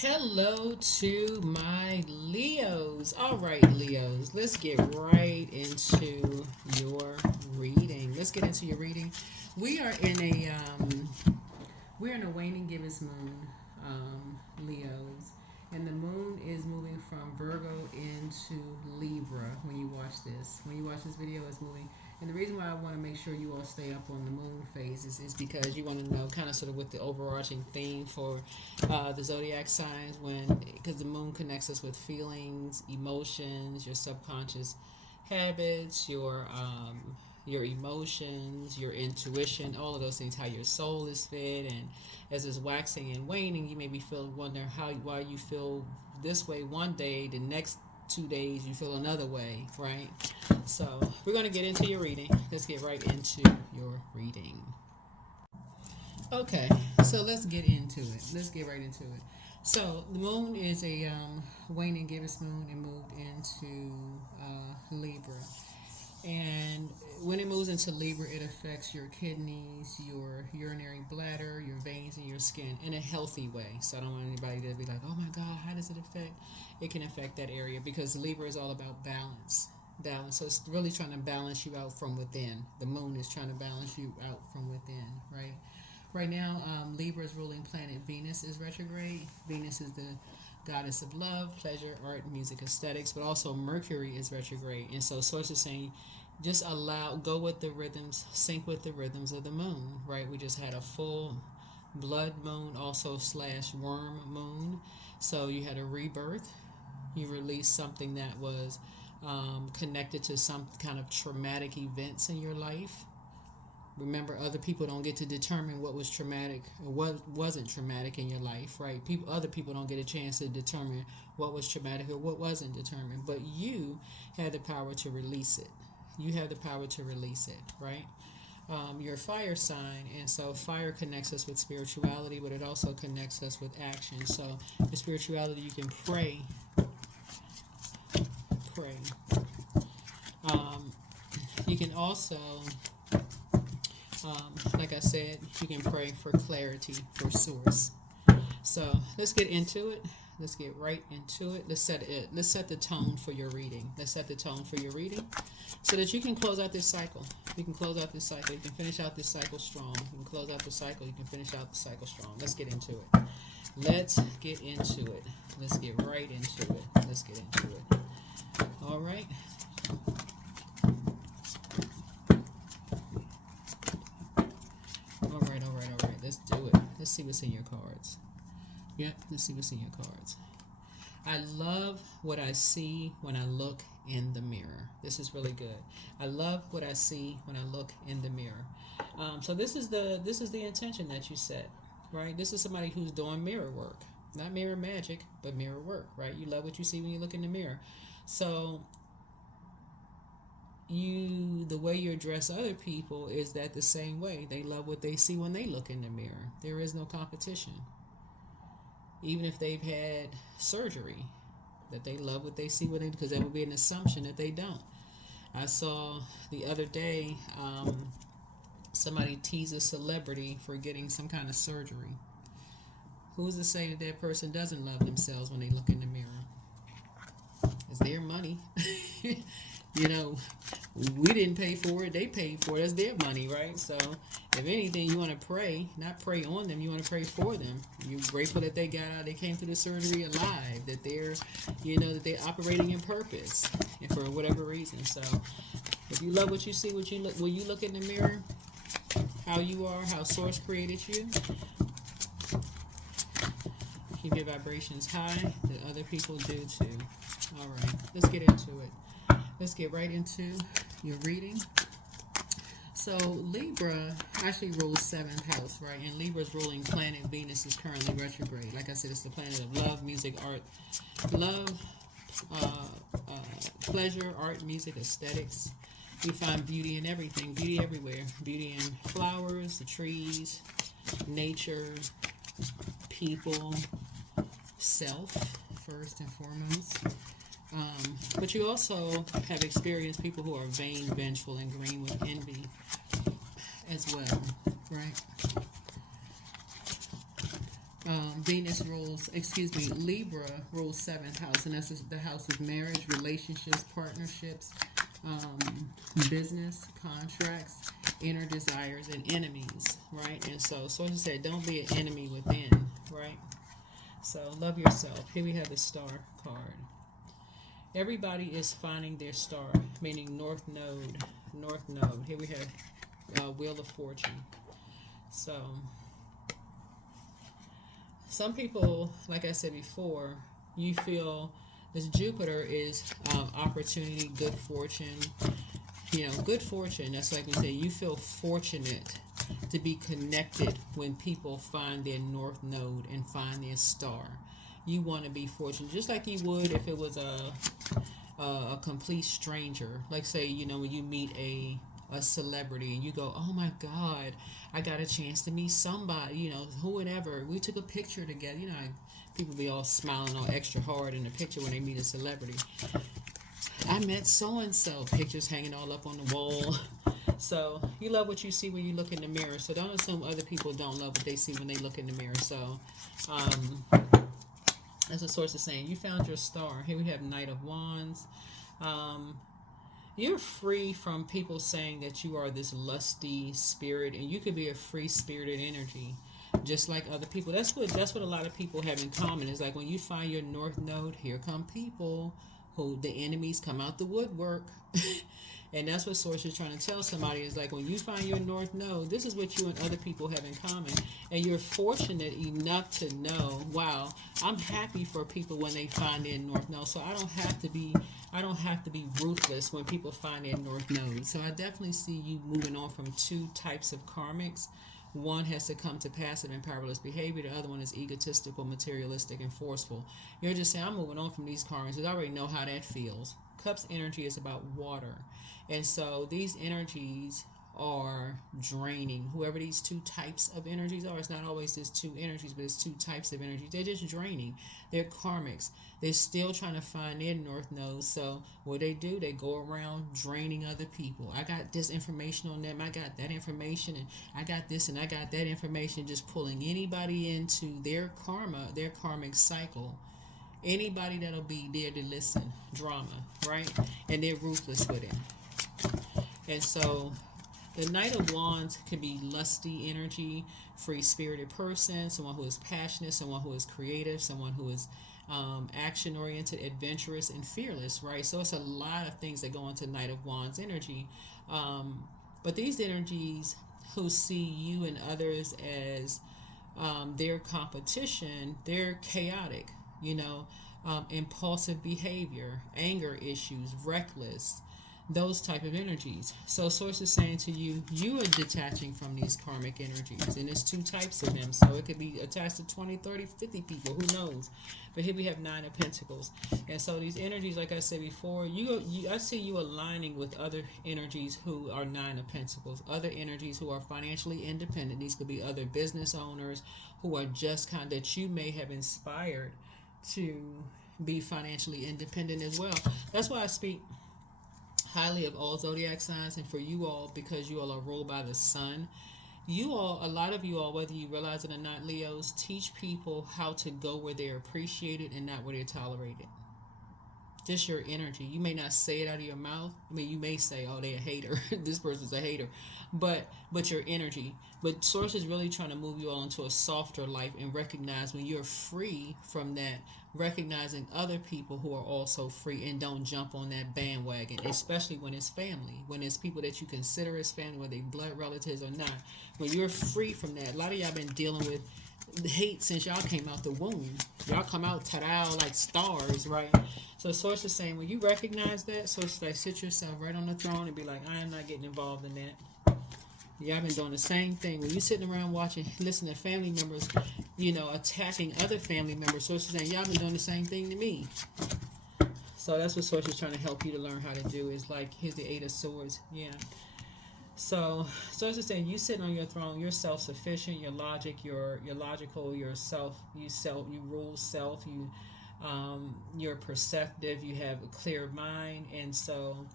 Hello to my Leos. All right, Leos, let's get right into your reading. Let's get into your reading. We are in a we're in a waning gibbous moon, Leos, and the moon is moving from Virgo into Libra. When you watch this, video, it's moving. And the reason why I want to make sure you all stay up on the moon phases is because you want to know kind of sort of what the overarching theme for the zodiac signs, when because the moon connects us with feelings, emotions, your subconscious habits, your emotions, your intuition, all of those things, how your soul is fed. And as it's waxing and waning, you maybe wonder why you feel this way one day, the next 2 days you feel another way, right? So we're going to get into your reading. Let's get right into your reading. Okay, so let's get into it. Let's get right into it. So the moon is a waning gibbous moon. It moved into Libra. And when it moves into Libra, it affects your kidneys, your urinary bladder, your veins, and your skin in a healthy way. So I don't want anybody to be like, oh my God, how does it affect? It can affect that area because Libra is all about balance. Balance. So it's really trying to balance you out from within. The moon is trying to balance you out from within, right? Right now, Libra's ruling planet Venus is retrograde. Venus is the goddess of love, pleasure, art, music, aesthetics, but also Mercury is retrograde. And so sources saying just go with the rhythms, sync with the rhythms of the moon, right? We just had a full blood moon, also slash worm moon. So you had a rebirth. You released something that was connected to some kind of traumatic events in your life. Remember, other people don't get to determine what was traumatic or what wasn't traumatic in your life, right? Other people don't get a chance to determine what was traumatic or what wasn't determined, but you had the power to release it. You have the power to release it, right? You're a fire sign, and so fire connects us with spirituality, but it also connects us with action. So, with spirituality, you can pray. Um, you can also like I said, you can pray for clarity, for source. So let's get into it. Let's get right into it. Let's set it. Let's set the tone for your reading. Let's set the tone for your reading, so that you can close out this cycle. You can close out this cycle. You can finish out this cycle strong. You can close out the cycle. You can finish out the cycle strong. Let's get into it. Let's get into it. Let's get right into it. Let's get into it. All right. All right. Let's do it. Let's see what's in your cards. Yeah, let's see what's in your cards. I love what I see when I look in the mirror. This is really good. I love what I see when I look in the mirror. So this is the intention that you set, right? This is somebody who's doing mirror work, not mirror magic, but mirror work, right? You love what you see when you look in the mirror. So the way you address other people is that the same way. They love what they see when they look in the mirror. There is no competition. Even if they've had surgery, that they love what they see when they, because that would be an assumption that they don't. I saw the other day somebody tease a celebrity for getting some kind of surgery. Who's to say that that person doesn't love themselves when they look in the mirror? It's their money. You know, we didn't pay for it. They paid for it. That's their money, right? So, if anything, you want to pray, not pray on them. You want to pray for them. You're grateful that they got out. They came through the surgery alive. That that they're operating in purpose, and for whatever reason. So, if you love what you see, when you look in the mirror, how you are, how Source created you, keep your vibrations high. That other people do too. All right, let's get into it. Let's get right into your reading. So Libra actually rules 7th house, right? And Libra's ruling planet Venus is currently retrograde. Like I said, it's the planet of love, music, art, love, pleasure, art, music, aesthetics. You find beauty in everything, beauty everywhere. Beauty in flowers, the trees, nature, people, self, first and foremost. But you also have experienced people who are vain, vengeful, and green with envy as well, right? Venus rules, excuse me, Libra rules seventh house, and that's the house of marriage, relationships, partnerships, um, business, contracts, inner desires, and enemies, right? And so as I said, don't be an enemy within, right? So love yourself. Here we have the star card. Everybody is finding their star, meaning North Node. North Node. Here we have Wheel of Fortune. So some people, like I said before, you feel this Jupiter is opportunity, good fortune. You know, good fortune. That's like we say, you feel fortunate to be connected when people find their North Node and find their star. You want to be fortunate, just like you would if it was a complete stranger. Like say, you know, when you meet a celebrity and you go, oh my God, I got a chance to meet somebody, you know, whoever. We took a picture together. You know, people be all smiling all extra hard in the picture when they meet a celebrity. I met so and so. Pictures hanging all up on the wall. So you love what you see when you look in the mirror. So don't assume other people don't love what they see when they look in the mirror. So as a source is saying, you found your star. Here we have Knight of Wands. Um, you're free from people saying that you are this lusty spirit, and you could be a free spirited energy, just like other people. That's what a lot of people have in common. Is like when you find your North Node, here come people who the enemies come out the woodwork. And that's what Source is trying to tell somebody is like when you find your North Node, this is what you and other people have in common. And you're fortunate enough to know, wow, I'm happy for people when they find their North Node. So I don't have to be ruthless when people find their North Node. So I definitely see you moving on from two types of karmics. One has to come to passive and powerless behavior. The other one is egotistical, materialistic, and forceful. You're just saying, I'm moving on from these karmics because I already know how that feels. Cups energy is about water. And so these energies are draining. Whoever these two types of energies are, it's not always just two energies, but it's two types of energies. They're just draining. They're karmics. They're still trying to find their North Node. So what they do, they go around draining other people. I got this information on them. I got that information, and I got this, and I got that information. Just pulling anybody into their karma, their karmic cycle. Anybody that'll be there to listen, drama, right? And they're ruthless with it. And so the Knight of Wands can be lusty energy, free-spirited person, someone who is passionate, someone who is creative, someone who is action-oriented, adventurous, and fearless, right? So it's a lot of things that go into Knight of Wands energy. But these energies who see you and others as their competition, they're chaotic, you know, impulsive behavior, anger issues, reckless, those type of energies. So source is saying to you, you are detaching from these karmic energies, and there's two types of them. So it could be attached to 20, 30, 50 people, who knows. But here we have 9 of Pentacles. And so these energies, like I said before, I see you aligning with other energies who are 9 of Pentacles, other energies who are financially independent. These could be other business owners who are just kind of, that you may have inspired to be financially independent as well. That's why I speak highly of all zodiac signs, and for you all, because you all are ruled by the sun, you all, a lot of you all, whether you realize it or not, Leos, teach people how to go where they're appreciated and not where they're tolerated. Just your energy. You may not say it out of your mouth. I mean, you may say, "Oh, they're a hater. This person's a hater," but your energy. But Source is really trying to move you all into a softer life and recognize when you're free from that. Recognizing other people who are also free, and don't jump on that bandwagon, especially when it's family, when it's people that you consider as family, whether they blood relatives or not. When you're free from that, a lot of y'all been dealing with hate since y'all came out the womb. Y'all come out ta-da like stars, right? So Source is saying when you recognize that, Source is like, sit yourself right on the throne and be like, I am not getting involved in that. Y'all been doing the same thing. When you sitting around watching, listening to family members, you know, attacking other family members, Source is saying, y'all been doing the same thing to me. So that's what Source is trying to help you to learn how to do. Is like, here's the 8 of Swords. Yeah. So Source is saying, you sitting on your throne, you're self-sufficient, you're you're logical, you rule self, you're perceptive, you have a clear mind. And so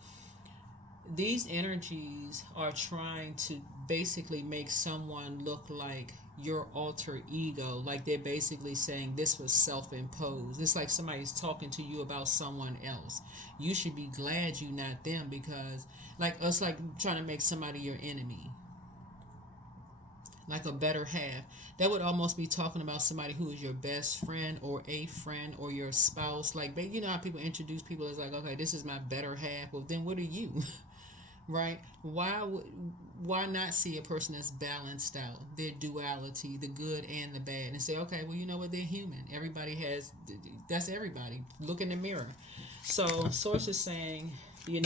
these energies are trying to basically make someone look like your alter ego. Like they're basically saying this was self-imposed. It's like somebody's talking to you about someone else. You should be glad you not them, because like us, like trying to make somebody your enemy, like a better half. That would almost be talking about somebody who is your best friend or a friend or your spouse. Like, you know how people introduce people as like, okay, this is my better half. Well, then what are you? Right? Why not see a person that's balanced out, their duality, the good and the bad, and say, okay, well, you know what, they're human. Everybody has, that's everybody. Look in the mirror. So source is saying, you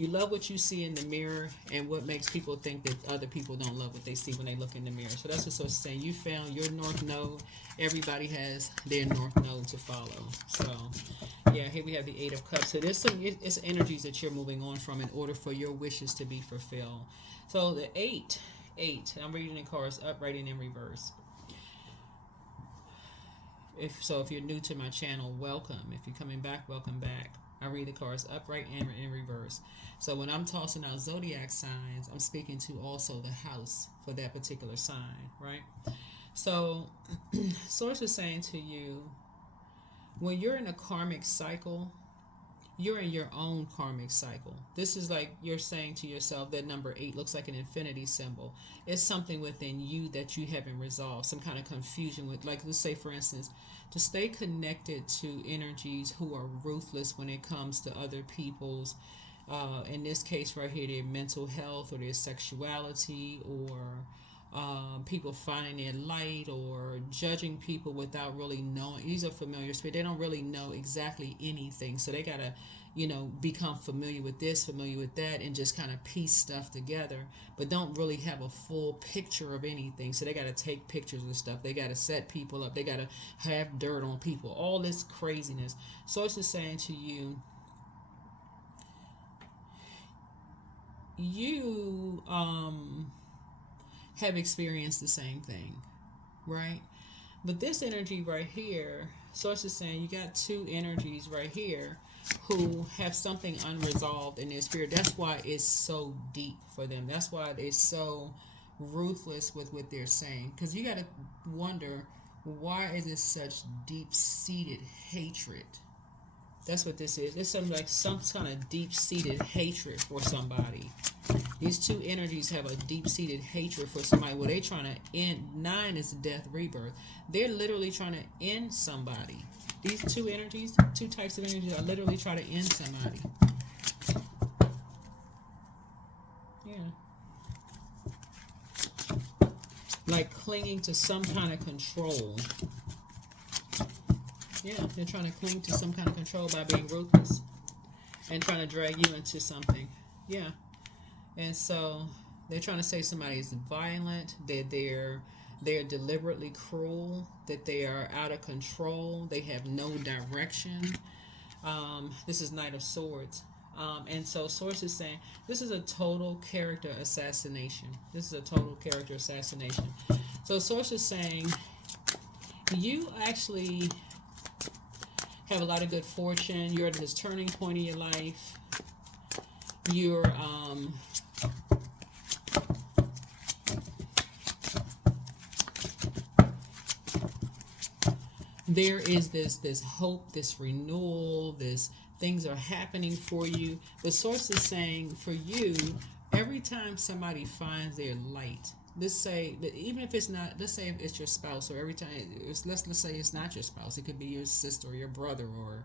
love what you see in the mirror, and what makes people think that other people don't love what they see when they look in the mirror. So that's what source is saying. You found your north node. Everybody has their north node to follow. So yeah, here we have the Eight of Cups. So there's it's energies that you're moving on from in order for your wishes to be fulfilled. So the eight, I'm reading the cards upright and in reverse. If you're new to my channel, welcome. If you're coming back, welcome back. I read the cards upright and in reverse. So when I'm tossing out zodiac signs, I'm speaking to also the house for that particular sign, right? So source is saying to you, when you're in a karmic cycle, you're in your own karmic cycle. This is like you're saying to yourself that number 8 looks like an infinity symbol. It's something within you that you haven't resolved, some kind of confusion with. Like, let's say, for instance, to stay connected to energies who are ruthless when it comes to other people's, in this case right here, their mental health or their sexuality, or people finding their light, or judging people without really knowing. These are familiar spirits. They don't really know exactly anything, so they gotta become familiar with this, familiar with that, and just kind of piece stuff together, but don't really have a full picture of anything. So they gotta take pictures of stuff, they gotta set people up, they gotta have dirt on people, all this craziness. So it's just saying to you, you have experienced the same thing, right? But this energy right here, Source is saying you got two energies right here who have something unresolved in their spirit. That's why it's so deep for them. That's why they're so ruthless with what they're saying. Because you got to wonder, why is it such deep-seated hatred? That's what this is. It's something like some kind of deep-seated hatred for somebody. These two energies have a deep-seated hatred for somebody. Well, they're trying to end. 9 is death, rebirth. They're literally trying to end somebody. These two energies, two types of energies, are literally trying to end somebody. Yeah. Like clinging to some kind of control. Yeah, they're trying to cling to some kind of control by being ruthless and trying to drag you into something. Yeah. And so they're trying to say somebody is violent, that they're deliberately cruel, that they are out of control, they have no direction. This is Knight of Swords. And so Source is saying this is a total character assassination. This is a total character assassination. So Source is saying you actually have a lot of good fortune. You're at this turning point in your life. You're there is this hope, this renewal, this things are happening for you. The Source is saying for you, every time somebody finds their light, let's say that even if it's not, let's say it's your spouse, or every time let's say it's not your spouse, it could be your sister or your brother, or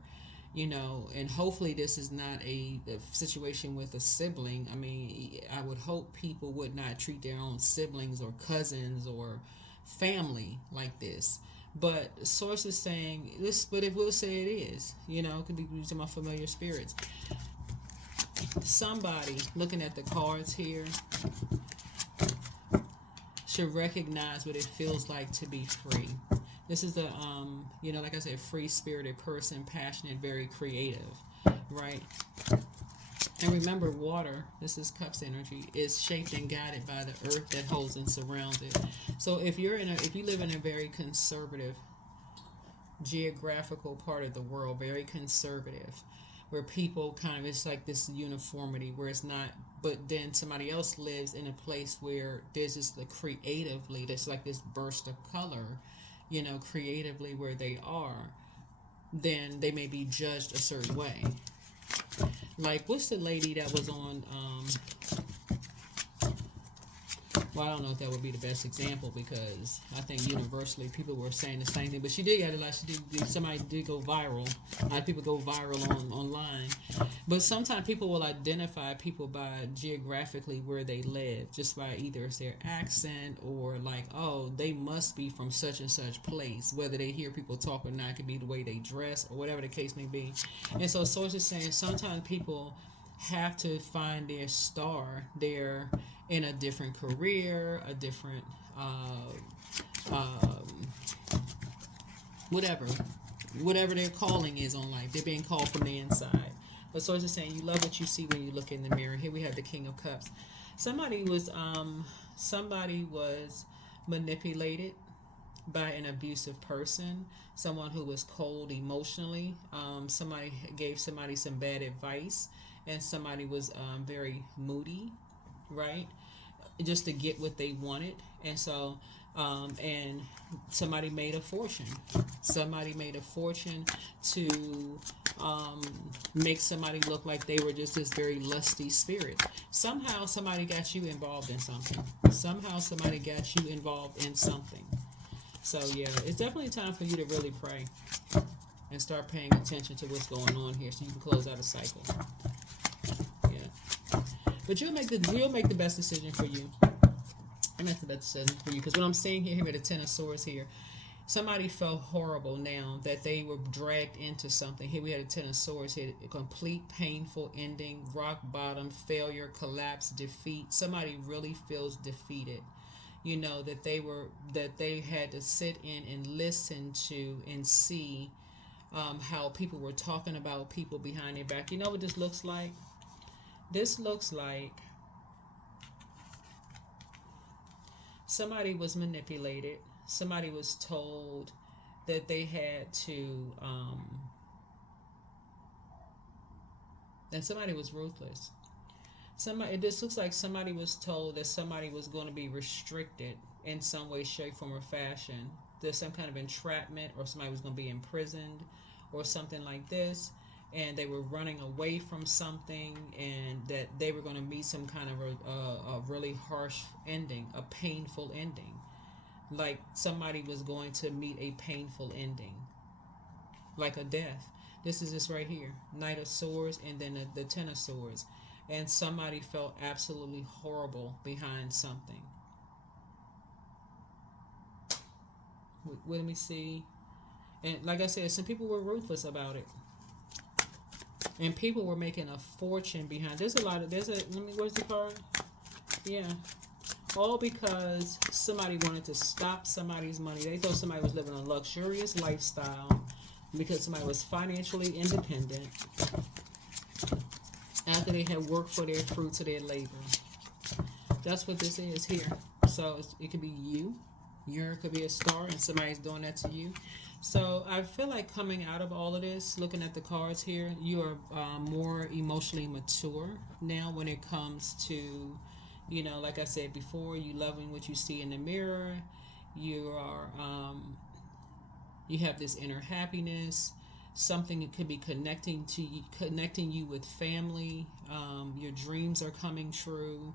and hopefully this is not a situation with a sibling. I mean, I would hope people would not treat their own siblings or cousins or family like this. But Source is saying this, but it will say it is, it could be using my familiar spirits. Somebody looking at the cards here should recognize what it feels like to be free. This is a, like I said, free-spirited person, passionate, very creative, right? And remember, water, this is Cups energy, is shaped and guided by the earth that holds and surrounds it. So if you live in a very conservative geographical part of the world, very conservative, where people kind of, it's like this uniformity where it's not, but then somebody else lives in a place where there's this the creatively, there's like this burst of color, creatively where they are, then they may be judged a certain way. Like, what's the lady that was on well, I don't know if that would be the best example, because I think universally people were saying the same thing. But she did get a lot. Somebody did go viral. A lot of people go viral online. But sometimes people will identify people by geographically where they live, just by either their accent or like, oh, they must be from such and such place. Whether they hear people talk or not, it could be the way they dress or whatever the case may be. And so Source is saying sometimes people have to find their star, their in a different career, a different whatever their calling is on life. They're being called from the inside. But so it's just saying, you love what you see when you look in the mirror. Here we have the King of Cups. Somebody was manipulated by an abusive person, someone who was cold emotionally. Somebody gave somebody some bad advice, and somebody was very moody, right? Just to get what they wanted. And so, and somebody made a fortune. Somebody made a fortune to make somebody look like they were just this very lusty spirit. Somehow somebody got you involved in something. Somehow somebody got you involved in something. So yeah, it's definitely time for you to really pray and start paying attention to what's going on here, so you can close out a cycle. Yeah, but you'll make the best decision for you. And that's the best decision for you, because what I'm seeing here with the Ten of Swords here, somebody felt horrible now that they were dragged into something. Here we had a Ten of Swords here, a complete painful ending, rock bottom, failure, collapse, defeat. Somebody really feels defeated. That they had to sit in and listen to and see how people were talking about people behind their back. You know what this looks like? This looks like somebody was manipulated. Somebody was told that they had to, and somebody was ruthless. This looks like somebody was told that somebody was going to be restricted in some way, shape, form, or fashion. There's some kind of entrapment, or somebody was going to be imprisoned, or something like this. And they were running away from something, and that they were going to meet some kind of a really harsh ending, a painful ending. Like somebody was going to meet a painful ending, like a death. This is this right here, Knight of Swords, and then the Ten of Swords. And somebody felt absolutely horrible behind something. Let me see. And like I said, some people were ruthless about it. And people were making a fortune behind. Where's the card? Yeah. All because somebody wanted to stop somebody's money. They thought somebody was living a luxurious lifestyle because somebody was financially independent after they had worked for their fruits of their labor. That's what this is here. So it could be you. You could be a star, and somebody's doing that to you. So I feel like coming out of all of this, looking at the cards here, you are more emotionally mature now when it comes to, like I said before, you loving what you see in the mirror. You are, you have this inner happiness. Something that could be connecting you with family. Your dreams are coming true.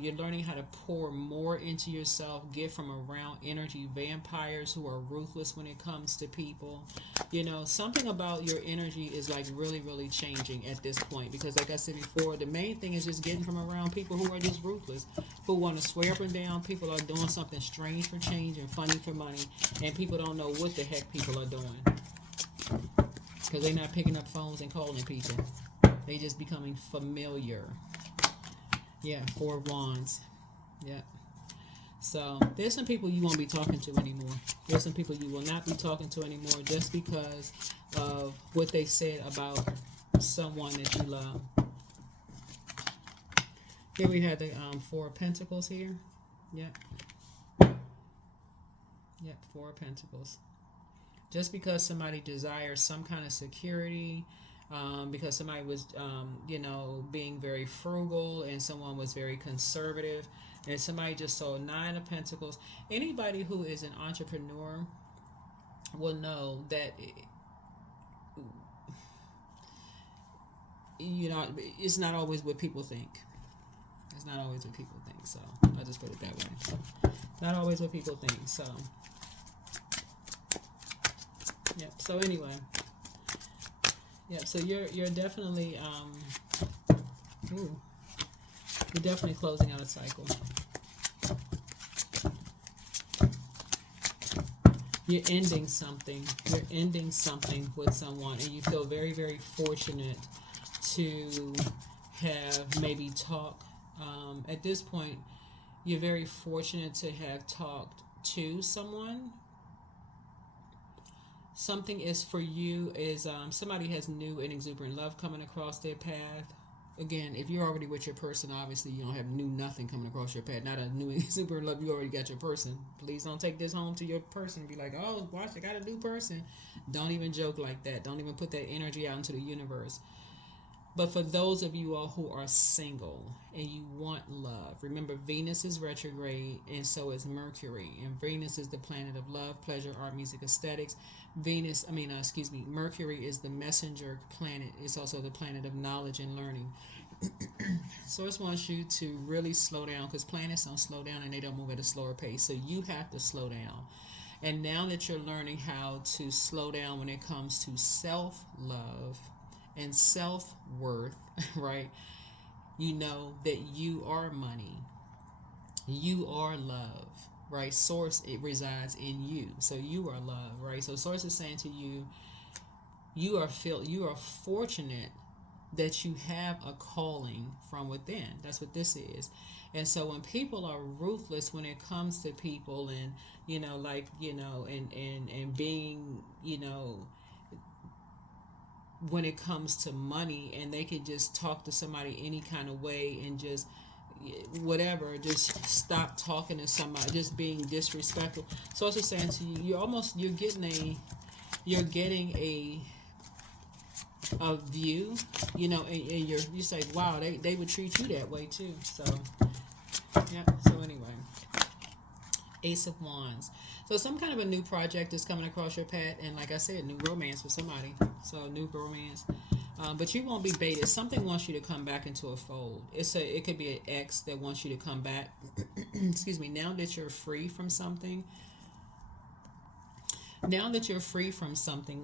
You're learning how to pour more into yourself, get from around energy vampires who are ruthless when it comes to people. Something about your energy is like really, really changing at this point, because like I said before, the main thing is just getting from around people who are just ruthless, who want to swear up and down people are doing something strange for change and funny for money, and people don't know what the heck people are doing, because they're not picking up phones and calling people. They just becoming familiar. Yeah, Four of Wands. Yeah. So there's some people you won't be talking to anymore. There's some people you will not be talking to anymore just because of what they said about someone that you love. Here we have the Four of Pentacles here. Yep. Yep, Four of Pentacles. Just because somebody desires some kind of security, because somebody was, being very frugal, and someone was very conservative, and somebody just saw Nine of Pentacles. Anybody who is an entrepreneur will know that, it's not always what people think. It's not always what people think. So I'll just put it that way. Not always what people think. So, yep. So anyway, yep. So you're definitely you're definitely closing out a cycle. You're ending something. You're ending something with someone, and you feel very, very fortunate to have maybe talked. At this point, you're very fortunate to have talked to someone. Something is for you is somebody has new and exuberant love coming across their path. Again, if you're already with your person, obviously you don't have new nothing coming across your path. Not a new and exuberant love. You already got your person. Please don't take this home to your person and be like, oh, watch, I got a new person. Don't even joke like that. Don't even put that energy out into the universe. But for those of you all who are single and you want love, remember Venus is retrograde and so is Mercury. And Venus is the planet of love, pleasure, art, music, aesthetics. Mercury is the messenger planet. It's also the planet of knowledge and learning. Source wants you to really slow down, because planets don't slow down and they don't move at a slower pace. So you have to slow down. And now that you're learning how to slow down when it comes to self-love and self-worth, right? You know that you are money. You are love, right? Source, it resides in you. So you are love, right? So Source is saying to you, you are fortunate that you have a calling from within. That's what this is. And so when people are ruthless when it comes to people, and and being, when it comes to money, and they can just talk to somebody any kind of way and just whatever, just stop talking to somebody, just being disrespectful. So I was just saying to you, you're getting a view, and you say, wow, they would treat you that way too. So yeah. So anyway, Ace of Wands. So some kind of a new project is coming across your path, and like I said, new romance for somebody. So new romance, but you won't be baited. Something wants you to come back into a fold. It could be an ex that wants you to come back. Excuse me. Now that you're free from something,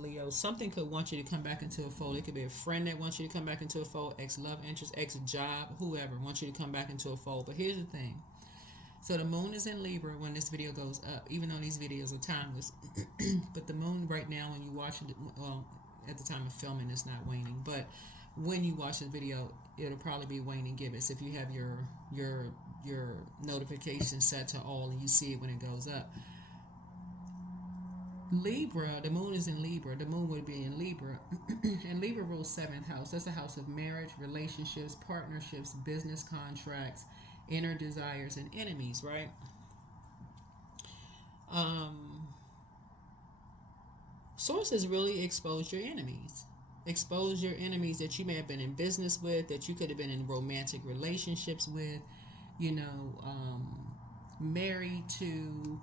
Leo, something could want you to come back into a fold. It could be a friend that wants you to come back into a fold, ex-love interest, ex-job, whoever wants you to come back into a fold. But here's the thing. So the moon is in Libra when this video goes up, even though these videos are timeless. But the moon right now, when you watch it, well, at the time of filming, it's not waning. But when you watch this video, it'll probably be waning gibbous if you have your notifications set to all and you see it when it goes up. Libra, the moon is in Libra. The moon would be in Libra. And Libra rules 7th house. That's the house of marriage, relationships, partnerships, business contracts, inner desires, and enemies, right? Source has really exposed your enemies. Expose your enemies that you may have been in business with, that you could have been in romantic relationships with, married to,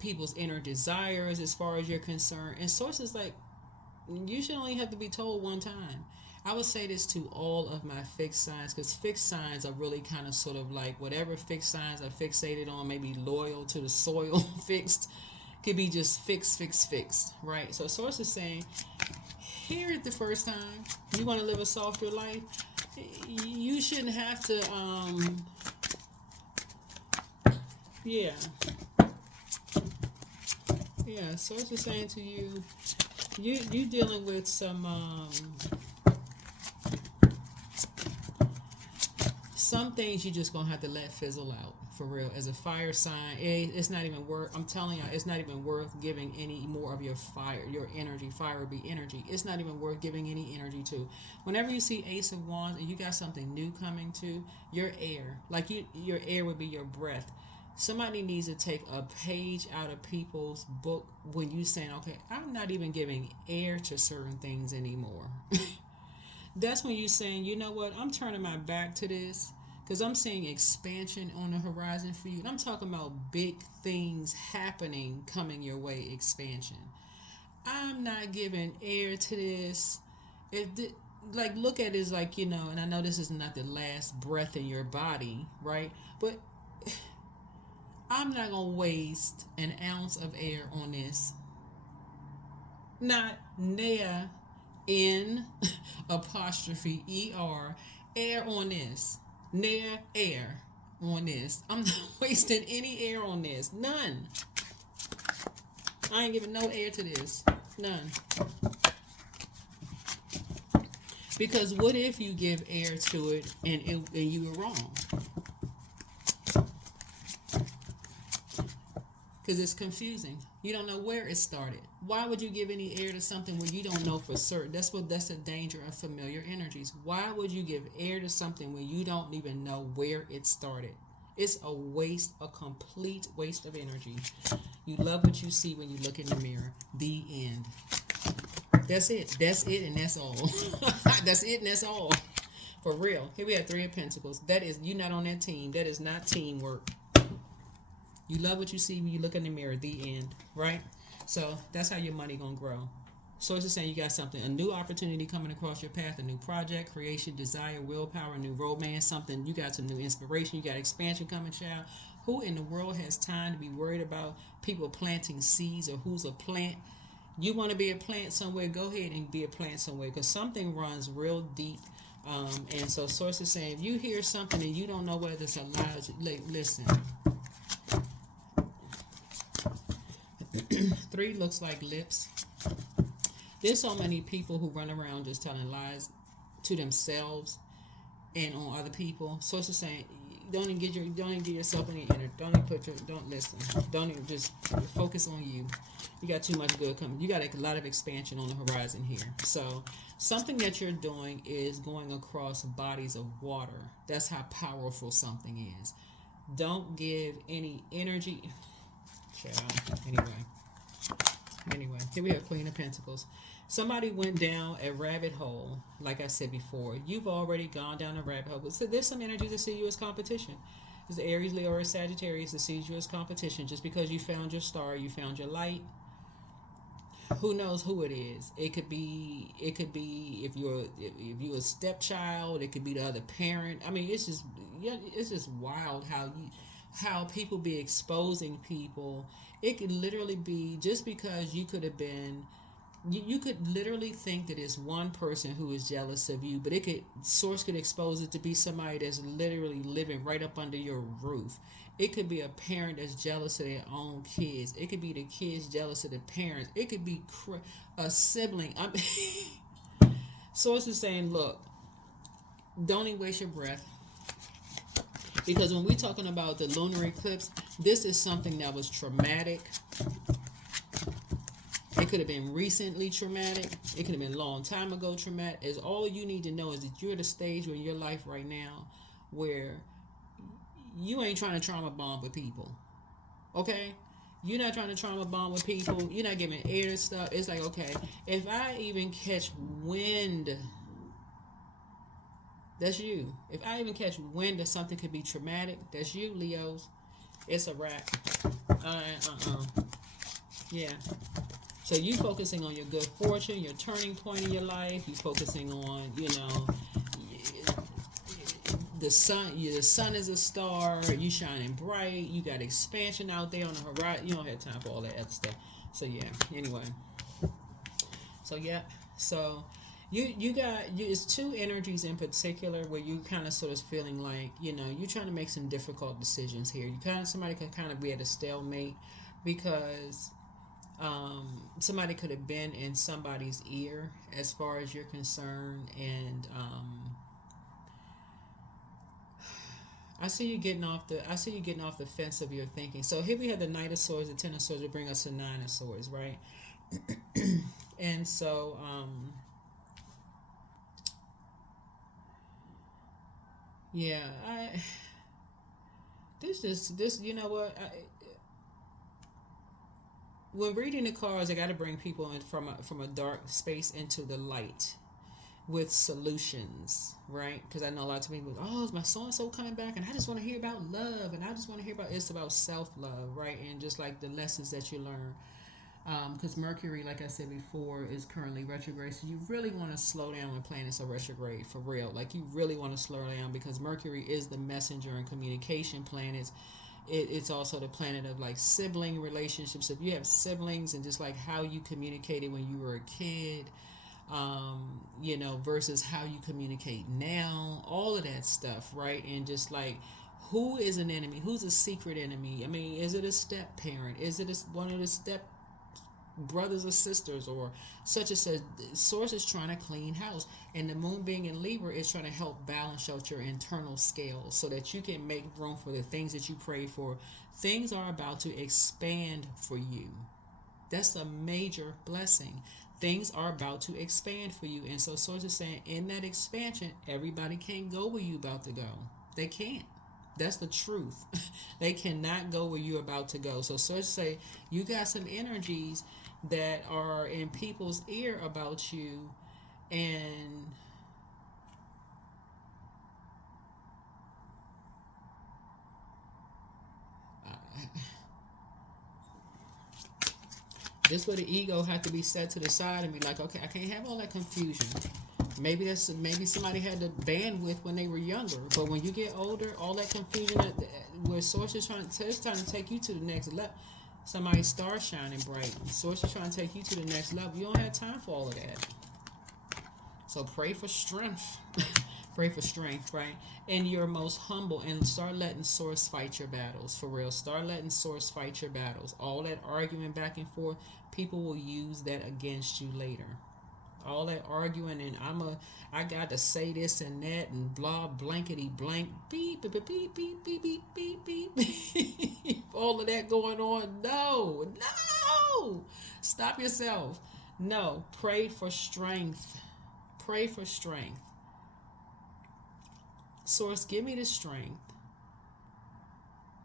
people's inner desires as far as you're concerned. And Source is like, you should only have to be told one time. I would say this to all of my fixed signs, because fixed signs are really kind of sort of like whatever fixed signs are fixated on, maybe loyal to the soil, fixed, could be just fixed, right? So Source is saying, hear it the first time. You want to live a softer life? You shouldn't have to, yeah. Source is saying to you, you dealing with some things you just gonna have to let fizzle out for real. As a fire sign, it's not even worth. I'm telling y'all, it's not even worth giving any more of your fire, your energy. Fire would be energy. It's not even worth giving any energy to. Whenever you see Ace of Wands and you got something new coming to your air, like your air would be your breath. Somebody needs to take a page out of people's book when you saying, okay, I'm not even giving air to certain things anymore. That's when you saying, you know what, I'm turning my back to this because I'm seeing expansion on the horizon for you. And I'm talking about big things happening coming your way, expansion. I'm not giving air to this. If the, like look at it as like, and I know this is not the last breath in your body, right? But I'm not gonna waste an ounce of air on this. Not near N apostrophe ER air on this. Near air on this. I'm not wasting any air on this. None. I ain't giving no air to this. None. Because what if you give air to it and you were wrong? Because it's confusing. You don't know where it started. Why would you give any air to something when you don't know for certain? That's the danger of familiar energies. Why would you give air to something when you don't even know where it started? It's a waste, a complete waste of energy. You love what you see when you look in the mirror. The end. That's it. That's it, and that's all. That's it, and that's all. For real. Here we have Three of Pentacles. That is, you're not on that team. That is not teamwork. You love what you see when you look in the mirror. The end. Right? So that's how your money gonna grow. So it's just saying you got something, a new opportunity coming across your path, a new project, creation, desire, willpower, a new romance, something. You got some new inspiration. You got expansion coming, child. Who in the world has time to be worried about people planting seeds or who's a plant? You want to be a plant somewhere, go ahead and be a plant somewhere, because something runs real deep. And so source is saying, if you hear something and you don't know whether it's a lie, listen. Three looks like lips. There's so many people who run around just telling lies to themselves and on other people. Source is saying, don't even give yourself any energy. Don't listen. Don't even, just focus on you. You got too much good coming. You got a lot of expansion on the horizon here. So something that you're doing is going across bodies of water. That's how powerful something is. Don't give any energy. Anyway, here we have Queen of Pentacles. Somebody went down a rabbit hole, like I said before. You've already gone down a rabbit hole. So there's some energy to see you as competition. There's the Aries, Leo, or Sagittarius that sees you as competition. Just because you found your star, you found your light. Who knows who it is? It could be if you're a stepchild. It could be the other parent. I mean, it's just wild how people be exposing people. It could literally be just because you could have been. You could literally think that it's one person who is jealous of you, but source could expose it to be somebody that's literally living right up under your roof. It could be a parent that's jealous of their own kids. It could be the kids jealous of the parents. It could be a sibling. Source is saying, look, don't even waste your breath. Because when we're talking about the lunar eclipse, this is something that was traumatic. It could have been recently traumatic. It could have been a long time ago traumatic. Is all you need to know is that you're at a stage in your life right now where you ain't trying to trauma bond with people. Okay? You're not trying to trauma bond with people. You're not giving air to stuff. It's like, okay, if I even catch wind, that's you. If I even catch wind that something could be traumatic, that's you, Leos. It's a wrap. Yeah. So you focusing on your good fortune, your turning point in your life. You focusing on, the sun. The sun is a star. You shining bright. You got expansion out there on the horizon. You don't have time for all that other stuff. So yeah. Anyway. So yeah. So you got it's two energies in particular where you kind of sort of feeling like you're trying to make some difficult decisions here. Somebody could kind of be at a stalemate because. Somebody could have been in somebody's ear as far as you're concerned, and I see you getting off the fence of your thinking. So here we have the Knight of Swords, the Ten of Swords will bring us to Nine of Swords, right? And so yeah, This you know what? When reading the cards, I got to bring people in from a dark space into the light with solutions, right? Because I know a lot of people, oh, is my so and so coming back, and I just want to hear about love, and I just want to hear about it's about self love, right? And just like the lessons that you learn, because Mercury, like I said before, is currently retrograde, so you really want to slow down when planets are retrograde for real. Like you really want to slow down because Mercury is the messenger and communication planet. It's also the planet of like sibling relationships. If you have siblings and just like how you communicated when you were a kid, versus how you communicate now, all of that stuff, right? And just like who is an enemy, who's a secret enemy? I mean, is it a step parent? Is it one of the step brothers or sisters or such and such? Source is trying to clean house, and the moon being in Libra is trying to help balance out your internal scales so that you can make room for the things that you pray for. Things are about to expand for you. That's a major blessing. Things are about to expand for you, and so source is saying in that expansion everybody can't go where you about to go. They can't. That's the truth. They cannot go where you're about to go. So source say you got some energies that are in people's ear about you, and this where the ego had to be set to the side and be like, okay, I can't have all that confusion. Maybe somebody had the bandwidth when they were younger, but when you get older, all that confusion where source is trying to take you to the next level. Somebody's star shining bright. Source is trying to take you to the next level. You don't have time for all of that. So pray for strength. Pray for strength, right? And you're most humble, and start letting source fight your battles for real. Start letting source fight your battles. All that arguing back and forth, people will use that against you later. All that arguing and I got to say this and that and blah blankety blank beep beep beep beep beep beep beep beep beep. All of that going on. No. Stop yourself. No. Pray for strength. Pray for strength. Source, give me the strength.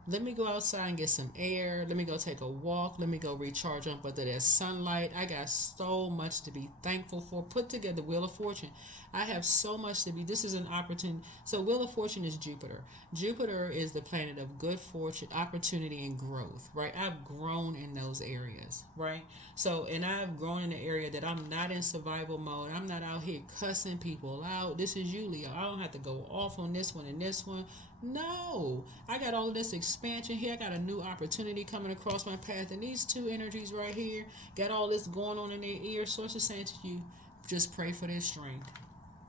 Let me go outside and get some air. Let me go take a walk. Let me go recharge up under that sunlight. I got so much to be thankful for. Put together Wheel of Fortune. I have so much to be. This is an opportunity. So Wheel of Fortune is Jupiter. Jupiter is the planet of good fortune, opportunity, and growth, right? I've grown in those areas, right? So, and I've grown in the area that I'm not in survival mode. I'm not out here cussing people out. This is you, Leo. I don't have to go off on this one and this one. No, I got all of this expansion here. I got a new opportunity coming across my path, and these two energies right here got all this going on in their ear. Source is saying to you, just pray for their strength.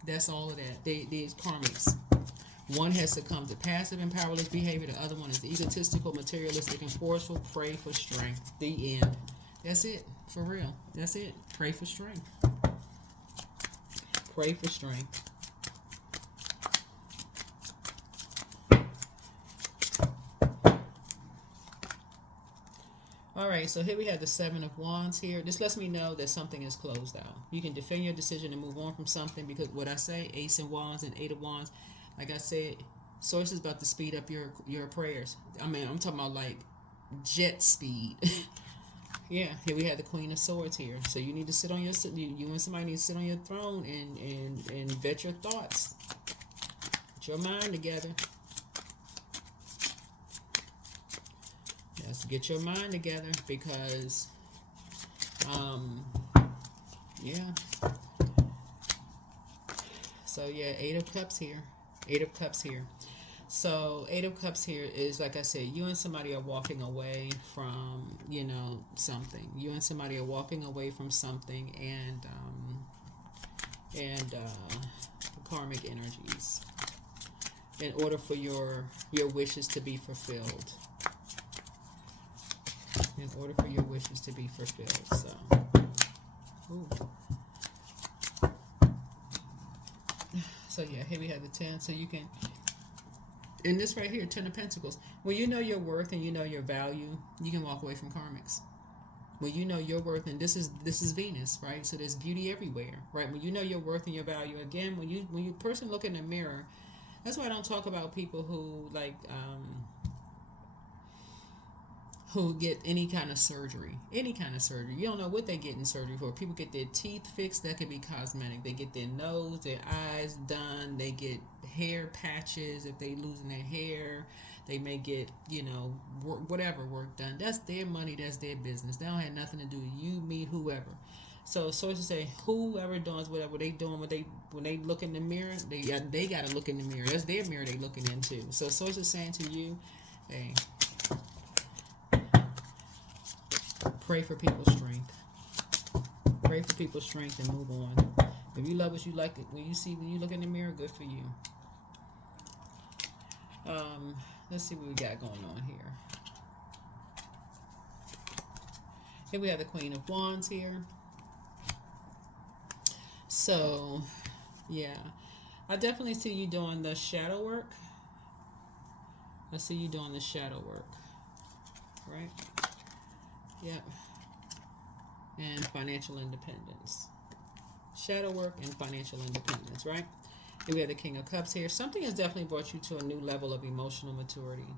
That's all of that. These karmics. One has succumbed to passive and powerless behavior. The other one is egotistical, materialistic, and forceful. Pray for strength. The end. That's it. For real. That's it. Pray for strength. Pray for strength. All right, so here we have the Seven of Wands here. This lets me know that something is closed out. You can defend your decision and move on from something because what I say, Ace of Wands and Eight of Wands, like I said, Source is about to speed up your prayers. I mean, I'm talking about like jet speed. Yeah, here we have the Queen of Swords here. So you need to sit on you and somebody need to sit on your throne and vet your thoughts. Put your mind together. Yes, get your mind together because, yeah. So yeah, Eight of Cups here. Eight of Cups here. So Eight of Cups here is, like I said, you and somebody are walking away from, something. You and somebody are walking away from something, and karmic energies in order for your wishes to be fulfilled. In order for your wishes to be fulfilled. So, ooh. So yeah, here we have the 10. So you can, in this right here, 10 of Pentacles. When you know your worth and you know your value, you can walk away from karmics. When you know your worth, and this is Venus, right? So there's beauty everywhere, right? When you know your worth and your value, again, when you person look in the mirror, that's why I don't talk about people who like who get any kind of surgery. Any kind of surgery. You don't know what they get in surgery for. People get their teeth fixed. That could be cosmetic. They get their nose, their eyes done. They get hair patches if they losing their hair. They may get, whatever work done. That's their money. That's their business. They don't have nothing to do with you, me, whoever. So sources say whoever does whatever they doing, when they look in the mirror, they got to look in the mirror. That's their mirror they looking into. So sources saying to you, hey, pray for people's strength. Pray for people's strength and move on. If you love what you like, when you look in the mirror, good for you. Let's see what we got going on here. Here we have the Queen of Wands here. So, yeah. I definitely see you doing the shadow work. I see you doing the shadow work. Right? Yep. And financial independence. Shadow work and financial independence, right? And we have the King of Cups here. Something has definitely brought you to a new level of emotional maturity.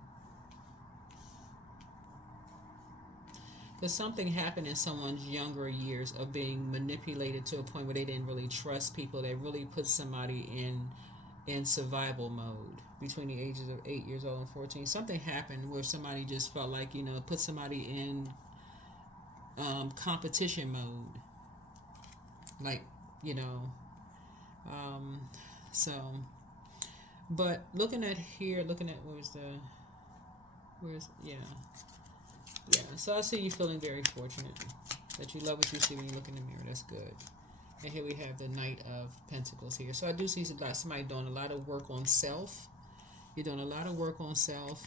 Because something happened in someone's younger years of being manipulated to a point where they didn't really trust people. They really put somebody in survival mode between the ages of 8 years old and 14. Something happened where somebody just felt like, put somebody in competition mode. Like, so, but looking at so I see you feeling very fortunate that you love what you see when you look in the mirror. That's good. And here we have the Knight of Pentacles here. So I do see somebody doing a lot of work on self. You're doing a lot of work on self.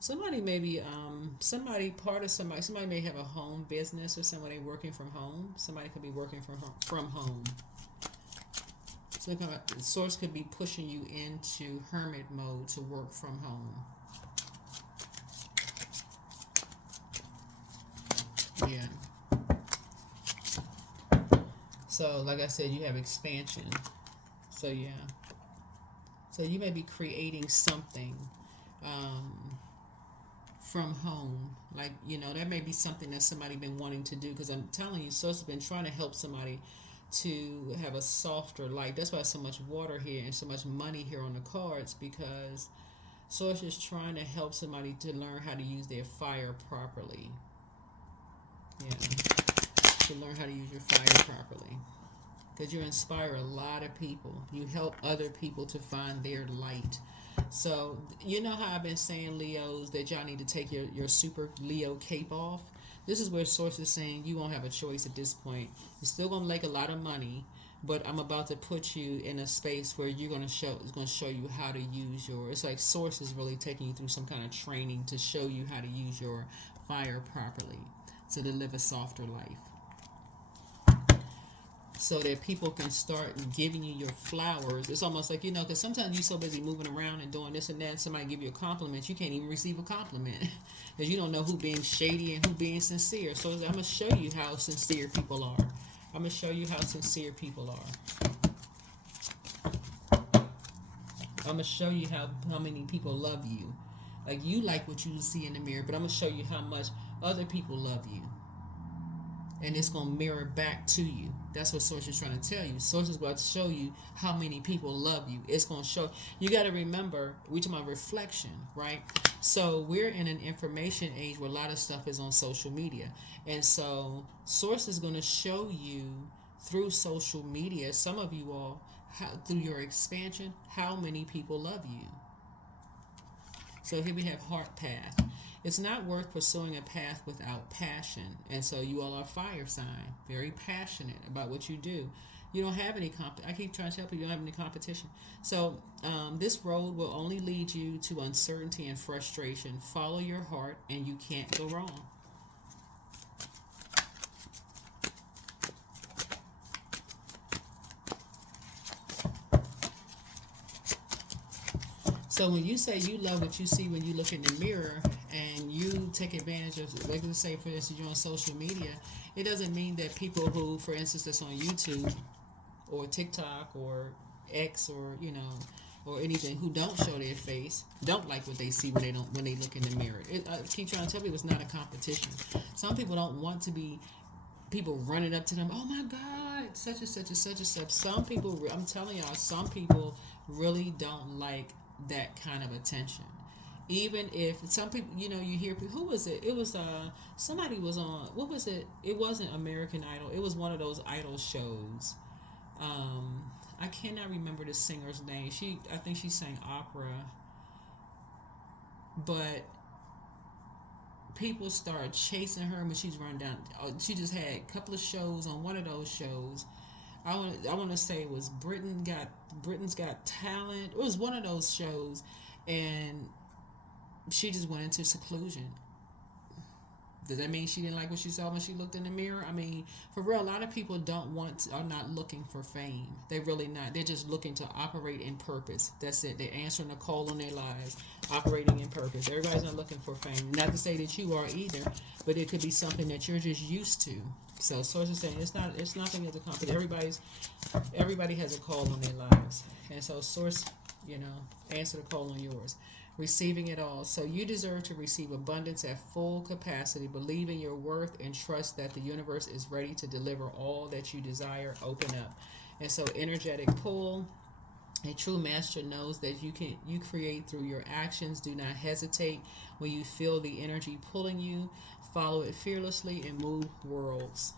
Somebody may be, somebody may have a home business or somebody working from home. Somebody could be working from home. So the source could be pushing you into hermit mode to work from home. Yeah. So, like I said, you have expansion. So, yeah. So you may be creating something from home. Like, that may be something that somebody been wanting to do. Because I'm telling you, source has been trying to help somebody to have a softer light. That's why so much water here and so much money here on the cards, because source is trying to help somebody to learn how to use their fire properly. Yeah, to learn how to use your fire properly, because you inspire a lot of people. You help other people to find their light. So you know how I've been saying, Leos, that y'all need to take your super Leo cape off. This is where source is saying you won't have a choice at this point. You're still gonna make a lot of money, but I'm about to put you in a space where it's gonna show you how to use it's like source is really taking you through some kind of training to show you how to use your fire properly, so to live a softer life. So that people can start giving you your flowers. It's almost like, because sometimes you're so busy moving around and doing this and that, and somebody give you a compliment, you can't even receive a compliment. Because you don't know who being shady and who being sincere. So I'm going to show you how sincere people are. I'm going to show you how sincere people are. I'm going to show you how many people love you. Like, you like what you see in the mirror, but I'm going to show you how much other people love you. And it's going to mirror back to you. That's what source is trying to tell you. Source is about to show you how many people love you. It's going to show. You got to remember, we're talking about reflection, right? So we're in an information age where a lot of stuff is on social media. And so source is going to show you through social media, some of you all, through your expansion, how many people love you. So here we have heart path. It's not worth pursuing a path without passion. And so you all are fire sign, very passionate about what you do. You don't have any I keep trying to tell people you don't have any competition. So this road will only lead you to uncertainty and frustration. Follow your heart and you can't go wrong. So when you say you love what you see when you look in the mirror and you take advantage of, like let's say for instance you're on social media, it doesn't mean that people who, for instance, that's on YouTube or TikTok or X or or anything, who don't show their face, don't like what they see when they look in the mirror. I keep trying to tell people it's not a competition. Some people don't want to be people running up to them. Oh my God, such and such and such and such. Some people, I'm telling y'all, some people really don't like that kind of attention. Even if some people, you hear people, who was it? It was somebody was on, what was it? It wasn't American Idol. It was one of those idol shows. I cannot remember the singer's name. I think she sang opera, but people started chasing her when she's run down. She just had a couple of shows on one of those shows. I want to say it was Britain's Got Talent. It was one of those shows, and she just went into seclusion. Does that mean she didn't like what she saw when she looked in the mirror? I mean, for real, a lot of people are not looking for fame. They're really not. They're just looking to operate in purpose. That's it. They're answering a call on their lives, operating in purpose. Everybody's not looking for fame. Not to say that you are either, but it could be something that you're just used to. So, Source is saying it's nothing as a company. Everybody has a call on their lives, and so Source, answer the call on yours. Receiving it all. So you deserve to receive abundance at full capacity. Believe in your worth and trust that the universe is ready to deliver all that you desire. Open up. And so energetic pull. A true master knows that you create through your actions. Do not hesitate when you feel the energy pulling you. Follow it fearlessly and move worlds.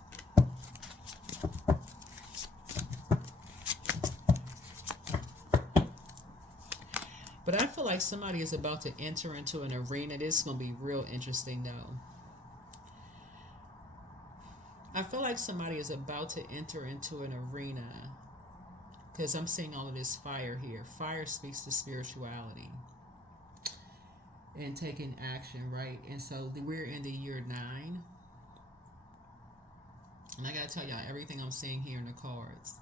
But I feel like somebody is about to enter into an arena. This is going to be real interesting, though. I feel like somebody is about to enter into an arena because I'm seeing all of this fire here. Fire speaks to spirituality and taking action, right? And so we're in the year 9. And I got to tell y'all everything I'm seeing here in the cards.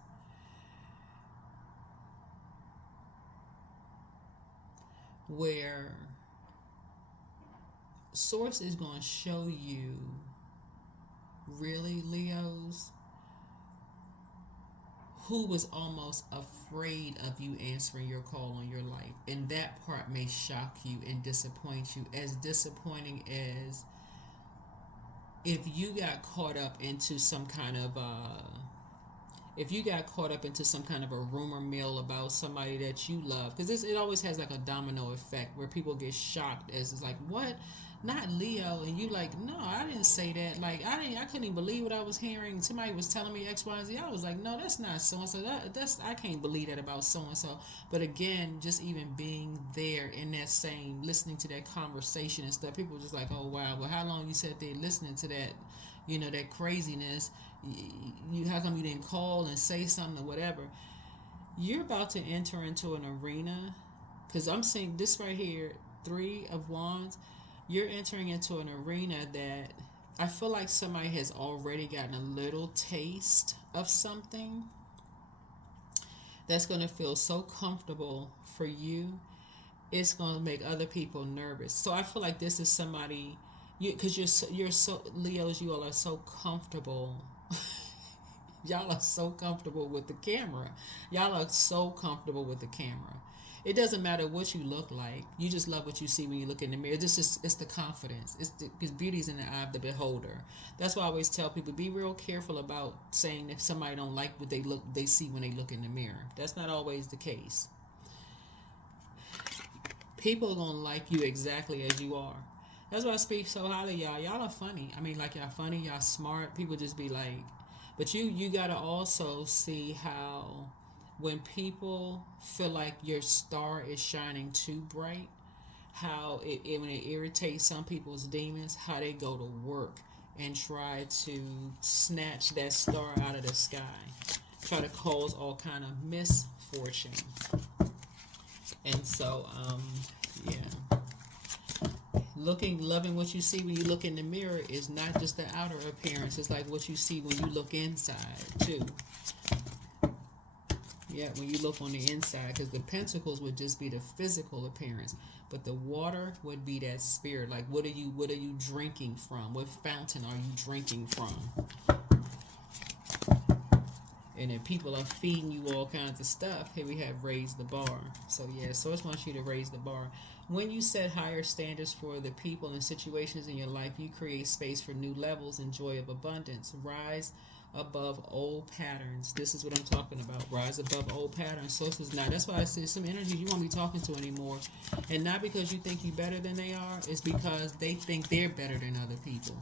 Where Source is going to show you, really, Leos, who was almost afraid of you answering your call on your life. And that part may shock you and disappoint you. As disappointing as if you got caught up into some kind of a rumor mill about somebody that you love, because it always has like a domino effect where people get shocked as it's like, what? Not Leo. And you like, no, I didn't say that. Like, I couldn't even believe what I was hearing. Somebody was telling me X, Y, and Z. I was like, no, that's not so and so. I can't believe that about so and so. But again, just even being there in that same, listening to that conversation and stuff, people were just like, oh wow, well, how long you sat there listening to that, that craziness? How come you didn't call and say something or whatever? You're about to enter into an arena, because I'm seeing this right here, 3 of Wands. You're entering into an arena that I feel like somebody has already gotten a little taste of something that's going to feel so comfortable for you. It's going to make other people nervous. So I feel like this is somebody, because you're so Leos, you all are so comfortable. Y'all are so comfortable with the camera. Y'all are so comfortable with the camera. It doesn't matter what you look like. You just love what you see when you look in the mirror. It's the confidence. Because beauty's in the eye of the beholder. That's why I always tell people, be real careful about saying if somebody don't like what they see when they look in the mirror. That's not always the case. People are gonna like you exactly as you are. That's why I speak so highly, y'all. Y'all are funny. I mean, like, y'all funny, y'all smart. People just be like, but you gotta also see how when people feel like your star is shining too bright, how when it irritates some people's demons, how they go to work and try to snatch that star out of the sky, try to cause all kind of misfortune. And so, yeah. Loving what you see when you look in the mirror is not just the outer appearance. It's like what you see when you look inside, too. Yeah, when you look on the inside, because the pentacles would just be the physical appearance, but the water would be that spirit. Like, what are you drinking from? What fountain are you drinking from? and then people are feeding you all kinds of stuff. Here we have raise the bar. So yeah, Source wants you to raise the bar. When you set higher standards for the people and situations in your life, you create space for new levels and joy of abundance. Rise above old patterns. This is what I'm talking about. Rise above old patterns. Source is not. That's why I said some energies you won't be talking to anymore. And not because you think you're better than they are, it's because they think they're better than other people.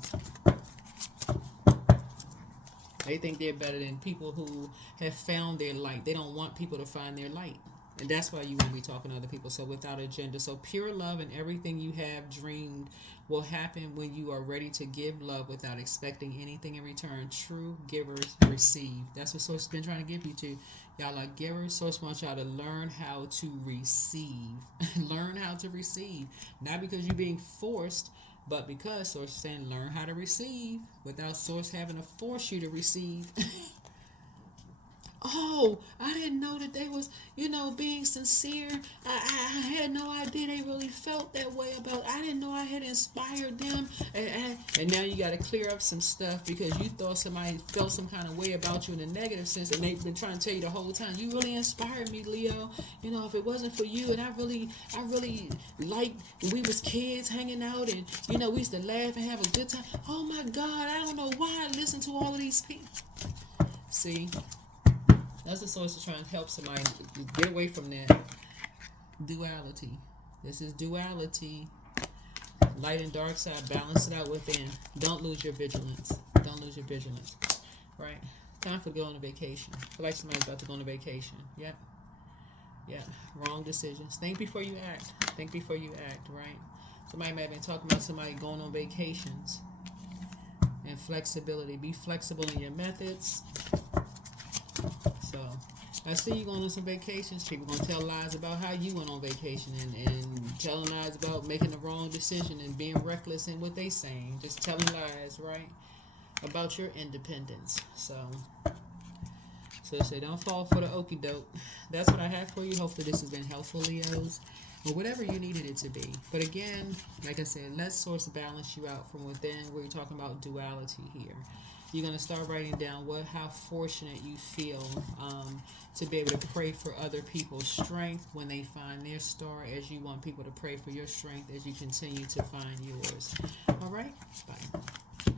They think they're better than people who have found their light. They don't want people to find their light. And that's why you won't be talking to other people. So without agenda. So pure love and everything you have dreamed will happen when you are ready to give love without expecting anything in return. True givers receive. That's what Source has been trying to give you to. Y'all are givers. Source wants y'all to learn how to receive. Learn how to receive. Not because you're being forced, but because Source is saying learn how to receive without Source having to force you to receive. Oh, I didn't know that they was, being sincere. I had no idea they really felt that way about. I didn't know I had inspired them. And now you got to clear up some stuff because you thought somebody felt some kind of way about you in a negative sense, and they've been trying to tell you the whole time. You really inspired me, Leo. If it wasn't for you, and I really liked. We was kids hanging out, and we used to laugh and have a good time. Oh my God, I don't know why I listen to all of these people. See. That's the Source is trying to help somebody get away from that duality. This is duality. Light and dark side. Balance it out within. Don't lose your vigilance. Don't lose your vigilance. Right? Time for to go on a vacation. I feel like somebody's about to go on a vacation. Yep. Yeah. Wrong decisions. Think before you act. Think before you act. Right? Somebody might have been talking about somebody going on vacations. And flexibility. Be flexible in your methods. So, I see you going on some vacations. People going to tell lies about how you went on vacation and telling lies about making the wrong decision and being reckless in what they saying. Just telling lies, right? About your independence. So say don't fall for the okie doke. That's what I have for you. Hopefully this has been helpful, Leos. Or whatever you needed it to be. But again, like I said, let Source balance you out from within. We're talking about duality here. You're going to start writing down how fortunate you feel to be able to pray for other people's strength when they find their star, as you want people to pray for your strength as you continue to find yours. All right? Bye.